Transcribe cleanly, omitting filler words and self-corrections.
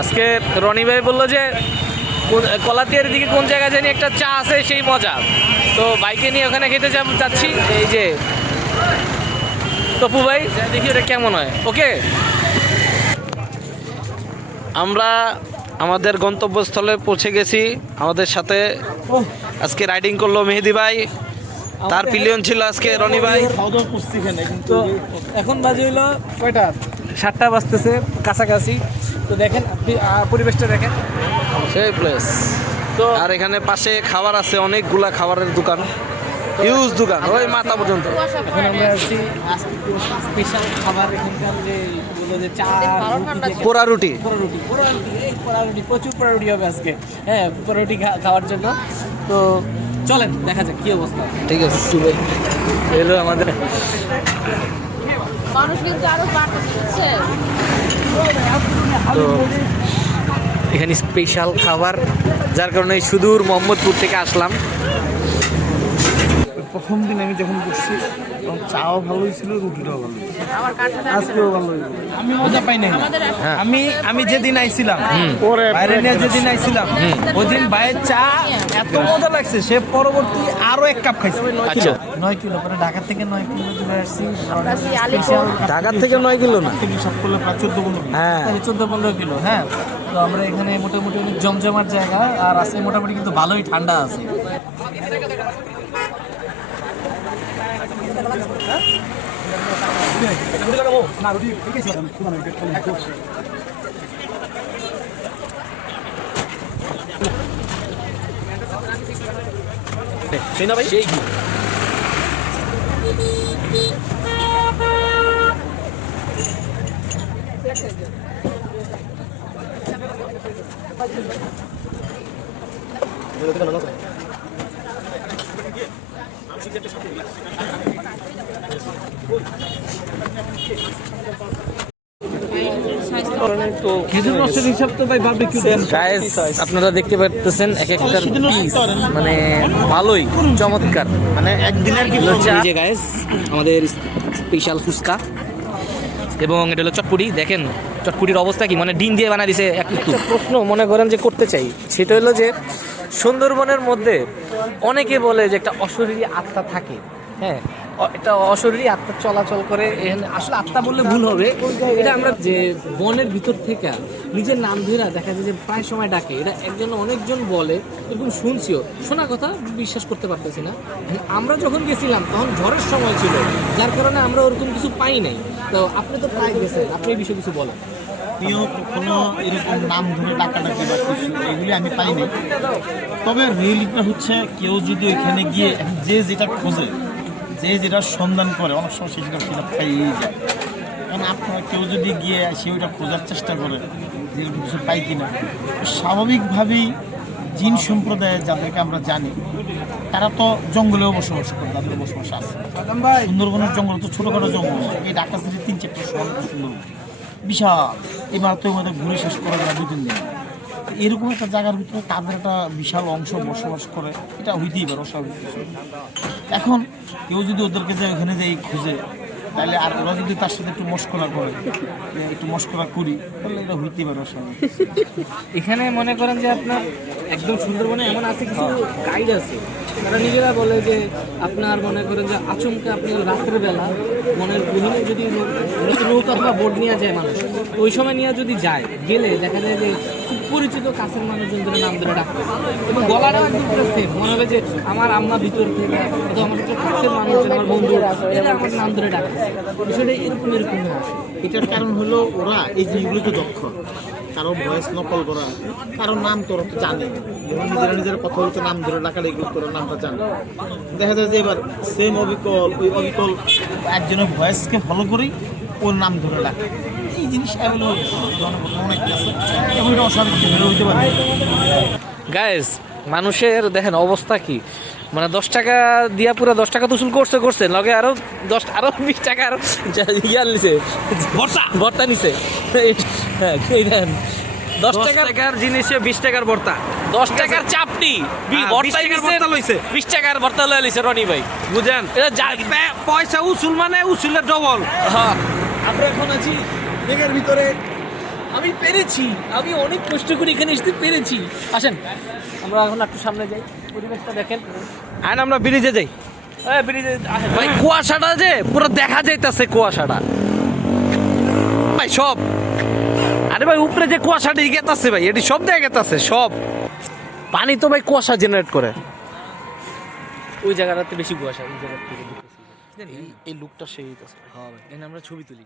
আজকে রনি ভাই বললো যে কলাতিয়ার দিকে কোন জায়গায় জানি একটা চা আছে সেই মজা, তো বাইকে নিয়ে ওখানে খেতে যাচ্ছি। এই যে তপু ভাই, দেখি ওটা কেমন হয়। ওকে, আমরা আমাদের গন্তব্যস্থলে পৌঁছে গেছি। আমাদের সাথে আজকে রাইডিং করলো মেহেদি ভাই, তার পিলিয়ন ছিল আজকে রনি ভাই। তো এখন বাজে হইলো কয়টা, 7টা বাজতেছে কাছাকাছি। তো দেখেন পরিবেশটা দেখেন, সেই প্লেস। তো আর এখানে পাশে খাবার আছে, অনেকগুলা খাবারের দোকান, হিউজ দোকান, ওই মাথা পর্যন্ত। এখন আমরা আছি স্পেশাল খাবার এখানকার, যে চা, পোড়া রুটি, প্রচুর পোড়া রুটি হবে আজকে। হ্যাঁ, পোড়া রুটি খাওয়ার জন্য। তো চলেন দেখা যাক কি অবস্থা। ঠিক আছে, এলো আমাদের মানুষ কিন্তু আরো বাড়ছে। তো এখানে স্পেশাল খাবার, যার কারণে সুদূর মোহাম্মদপুর থেকে আসলাম। প্রথম দিন আমি যখন বসছি তখন চাও ভালোই ছিল, রুটিটাও ভালো, আজকেও ভালো। আমি মজা পাই নাই। আমি যেদিন আইছিলাম, বাইরে নিয়ে যেদিন আইছিলাম, ওই দিন বাইরের চা এত মজা লাগছে, সে পরবর্তী আরো 1 কাপ খাইছে। আচ্ছা, 9 কিলো পরে ঢাকা থেকে 9 কিলো চলে আসছি। ঢাকা থেকে 9 কিলো না, সব করলে প্রায় 14-15 কিলো। হ্যাঁ, 14-15 কিলো। হ্যাঁ, তো আমরা এখানে মোটামুটি অনেক জমজমার জায়গা আর আছে, মোটামুটি কিন্তু ভালোই ঠান্ডা আছে। সেই না ভাই, সেই কি আপনারা দেখতে পাচ্ছেন এক একটার পিস, মানে ভালোই চমৎকার, মানে একদিনের কি যে গাইস আমাদের স্পেশাল ফুচকা, এবং এটা হলো চটপুরি। দেখেন চটপুরির অবস্থা কি, মানে ডিম দিয়ে বানাই দিছে। একটা প্রশ্ন মনে করেন যে করতে চাই, সেটা হলো যে সুন্দরবনের মধ্যে অনেকে বলে যে একটা অশরীরী আত্মা থাকে। হ্যাঁ, একটা অশরীরী আত্মা চলাচল করে এখানে। আসলে আত্মা বললে ভুল হবে, এটা আমরা যে বনের ভিতর থেকে নিজের নাম ধরে দেখা যায় যে প্রায় সময় ডাকে। এটা একজন অনেকজন বলে, এরকম শুনছিও, শোনা কথা বিশ্বাস করতে পারতেছি না। আমরা যখন গেছিলাম তখন ঝড়ের সময় ছিল, যার কারণে আমরা ওরকম কিছু পাই নাই। তো আপনি তো প্রায় গেছেন, আপনি এই বিষয়ে কিছু বলেন। আমিও কখনো এরকম নাম ধরে ডাকাডাকি বা কিছু এগুলি আমি পাইনি। তবে রিয়েলিটিটা হচ্ছে, কেউ যদি ওইখানে গিয়ে যে যেটা খোঁজে, যে যেটা সন্ধান করে, অনেক সময় সেটা পাইয়েই যায়। কারণ আপনারা কেউ যদি গিয়ে সে ওইটা খোঁজার চেষ্টা করে যেরকম কিছু পাই কিনা, স্বাভাবিকভাবেই জিন সম্প্রদায়ের যাদেরকে আমরা জানি, তারা তো জঙ্গলেও বসবাস করে, তাদের বসবাস আছে। সুন্দরবনের জঙ্গল তো ছোটোখাটো জঙ্গল, এই ঢাকা সিটি 3-4টা শহর সুন্দরবন বিশাল। এবার তো আমাদের ঘুরে শেষ করা যায় 2-3 দিন। এরকম একটা জায়গার ভিতরে তাদের একটা বিশাল অংশ বসবাস করে, এটা হইতেই পারে অস্বাভাবিক কিছু। এখন কেউ যদি ওদেরকে যায় ওখানে যাই খুঁজে, তাহলে আর ওরা যদি তার সাথে একটু মস্করা করে, একটু মস্করা করি, তাহলে এটা হইতেই পারে অস্বাভাবিক। এখানে মনে করেন যে আপনার একদম সুন্দরবনে এমন আছে কিছু গাইড আছে, তারা নিজেরা বলে যে আপনার মনে করেন যে আচমকা আপনি রাত্রের বেলা মনের গভীরে যদি নৌকা অথবা বোট নিয়ে যায় মানুষ, ওই সময় নিয়ে যদি যায়, গেলে দেখা যায় যে খুব পরিচিত কাছের মানুষজন ধরে নাম ধরে ডাকতে, এবং গলাটাও একদম পুরো সেম, মনে হবে যে আমার আম্মা ভিতর থেকে অথবা আমার ভিতরে কাছের মানুষজন, আমার বন্ধু, এরা আমার নাম ধরে ডাকতেছে। বিষয়টা এরকম আসে। এটার কারণ হলো ওরা এই জিনিসগুলোতে দক্ষ। কারো ভয়েস নকল করা, কারো নাম তোরা তো জানে, যখন নিজেরা কথা বলতে নাম ধরে ডাকালে এগুলো তোরা নামটা জানে। দেখা যায় যে এবার সেম অবিকল, ওই অবিকল একজনের ভয়েসকে ফলো করেই ওর নাম ধরে ডাকে। এই জিনিস অ্যাভেলেবল অনেক আছে, এবং এটা অস্বাভাবিক হইতে পারে। গাইস, মানুষের দেখেন অবস্থা কি, মানে 10 টাকা দিয়া পুরো 10 টাকা তুসুল করছে লগে আরো 20 টাকা আরো ইয়ার নিছে, ভর্তা নিছে। হ্যাঁ, এই দেন 10 টাকার জিনিসে 20 টাকার ভর্তা, 10 টাকার চাপটি ভর্তা লইছে, 20 টাকার ভর্তা লয়ে লইছে রনি ভাই। বুঝেন, এটা পয়সা উসুল, মানে উসুলের ডবল। হ্যাঁ, আমরা এখন আছি ব্যাগের ভিতরে, আমি পেরেছি, আমি অনেক কষ্ট করে এখানে আসতে পেরেছি। আসেন আমরা এখন একটু সামনে যাই, পরিবেশটা দেখেন। আর আমরা ব্রিজে যাই। ব্রিজে আসেন ভাই, কুয়াশাটা যে পুরো দেখা যাইতেছে, কুয়াশাটা ভাই সব। আরে ভাই উপরে যে কুয়াশাটা গেতাছে ভাই, এটি সব দেখা গেতাছে সব। পানি তো ভাই কুয়াশা জেনারেট করে। ওই জায়গাটাতে বেশি কুয়াশা, ওই জায়গা থেকে এই লুকটা সেই আছে। হ্যাঁ ভাই, এখানে আমরা ছবি তুলি।